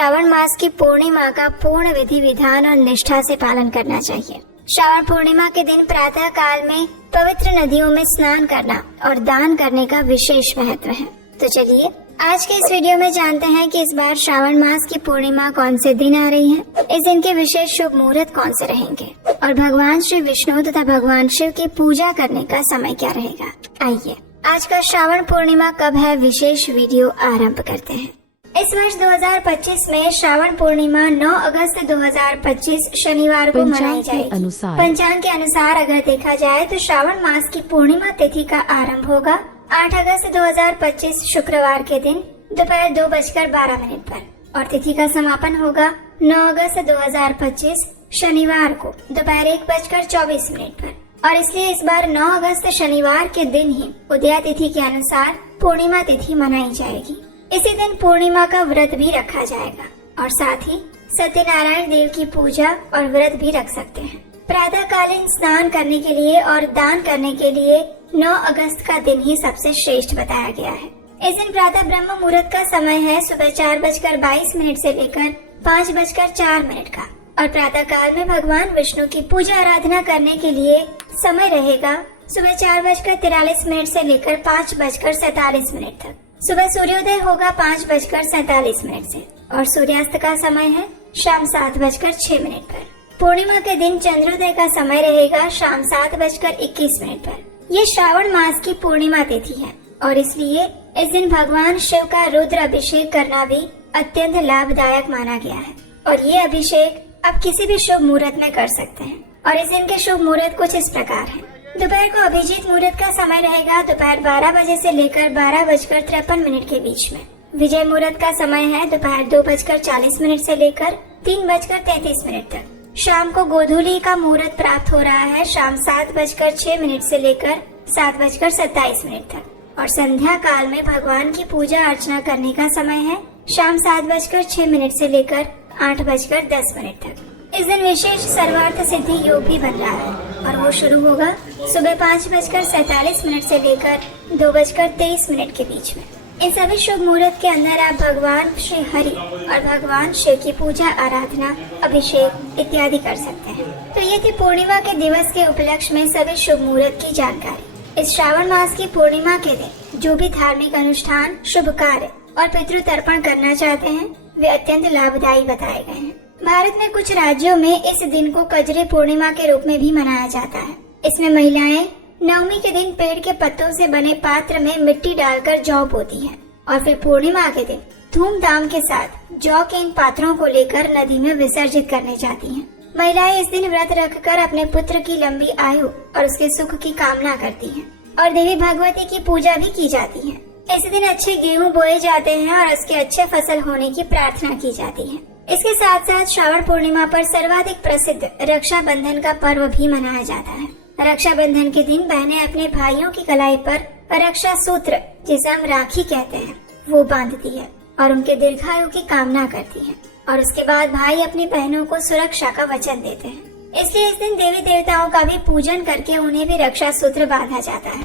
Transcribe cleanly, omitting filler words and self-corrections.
श्रावण मास की पूर्णिमा का पूर्ण विधि विधान और निष्ठा से पालन करना चाहिए। श्रावण पूर्णिमा के दिन प्रातः काल में पवित्र नदियों में स्नान करना और दान करने का विशेष महत्व है। तो चलिए आज के इस वीडियो में जानते हैं कि इस बार श्रावण मास की पूर्णिमा कौन से दिन आ रही है, इस दिन के विशेष शुभ मुहूर्त कौन से रहेंगे और भगवान श्री विष्णु तथा भगवान शिव की पूजा करने का समय क्या रहेगा। आइए आज का श्रावण पूर्णिमा कब है विशेष वीडियो आरंभ करते हैं। इस वर्ष 2025 में श्रावण पूर्णिमा 9 अगस्त 2025 शनिवार को मनाई जाएगी। पंचांग के अनुसार अगर देखा जाए तो श्रावण मास की पूर्णिमा तिथि का आरंभ होगा 8 अगस्त 2025 शुक्रवार के दिन दोपहर 2:12 पर और तिथि का समापन होगा 9 अगस्त 2025 शनिवार को दोपहर 1:24 पर। और इसलिए इस बार 9 अगस्त शनिवार के दिन ही उदया तिथि के अनुसार पूर्णिमा तिथि मनाई जाएगी। इसी दिन पूर्णिमा का व्रत भी रखा जाएगा और साथ ही सत्यनारायण देव की पूजा और व्रत भी रख सकते हैं। प्रातःकालीन स्नान करने के लिए और दान करने के लिए 9 अगस्त का दिन ही सबसे श्रेष्ठ बताया गया है। इस दिन प्रातः ब्रह्म मुहूर्त का समय है सुबह 4:22 से लेकर 5:04 का और प्रातः काल में भगवान विष्णु की पूजा आराधना करने के लिए समय रहेगा सुबह 4:43 से लेकर 5:47 तक। सुबह सूर्योदय होगा 5:47 से और सूर्यास्त का समय है शाम 7:06 पर। पूर्णिमा के दिन चंद्रोदय का समय रहेगा शाम 7:21 पर। ये श्रावण मास की पूर्णिमा तिथि है और इसलिए इस दिन भगवान शिव का रुद्र अभिषेक करना भी अत्यंत लाभदायक माना गया है और ये अभिषेक आप किसी भी शुभ मुहूर्त में कर सकते हैं। और इस दिन के शुभ मुहूर्त कुछ इस प्रकार हैं। दोपहर को अभिजीत मुहूर्त का समय रहेगा दोपहर 12 बजे से लेकर 12:53 के बीच में। विजय मुहूर्त का समय है दोपहर 2:40 से लेकर 3:33 तक। शाम को गोधूली का मुहूर्त प्राप्त हो रहा है शाम 7:06 से लेकर 7:27 तक और संध्या काल में भगवान की पूजा अर्चना करने का समय है शाम 7:06 से लेकर 8:10 तक। इस दिन विशेष सर्वार्थ सिद्धि योग भी बन रहा है और वो शुरू होगा सुबह 5:47 से लेकर 2:23 के बीच में। इन सभी शुभ मुहूर्त के अंदर आप भगवान श्री हरि और भगवान शिव की पूजा आराधना अभिषेक इत्यादि कर सकते हैं। तो ये थी पूर्णिमा के दिवस के उपलक्ष्य में सभी शुभ मुहूर्त की जानकारी। इस श्रावण मास की पूर्णिमा के दिन जो भी धार्मिक अनुष्ठान शुभ कार्य और पितृ तर्पण करना चाहते हैं वे अत्यंत लाभदायी बताए गए हैं। भारत में कुछ राज्यों में इस दिन को कजरी पूर्णिमा के रूप में भी मनाया जाता है। इसमें महिलाएं नवमी के दिन पेड़ के पत्तों से बने पात्र में मिट्टी डालकर जौ बोती हैं और फिर पूर्णिमा के दिन धूमधाम के साथ जौ के इन पात्रों को लेकर नदी में विसर्जित करने जाती हैं। महिलाएं इस दिन व्रत रखकर अपने पुत्र की लंबी आयु और उसके सुख की कामना करती हैं और देवी भगवती की पूजा भी की जाती है। इस दिन अच्छे गेहूं बोए जाते हैं और उसके अच्छे फसल होने की प्रार्थना की जाती है। इसके साथ साथ श्रावण पूर्णिमा पर सर्वाधिक प्रसिद्ध रक्षाबंधन का पर्व भी मनाया जाता है। रक्षाबंधन के दिन बहनें अपने भाइयों की कलाई पर रक्षा सूत्र, जिसे हम राखी कहते हैं, वो बांधती है और उनके दीर्घायु की कामना करती है और उसके बाद भाई अपनी बहनों को सुरक्षा का वचन देते हैं। इसलिए इस दिन देवी देवताओं का भी पूजन करके उन्हें भी रक्षा सूत्र बांधा जाता है।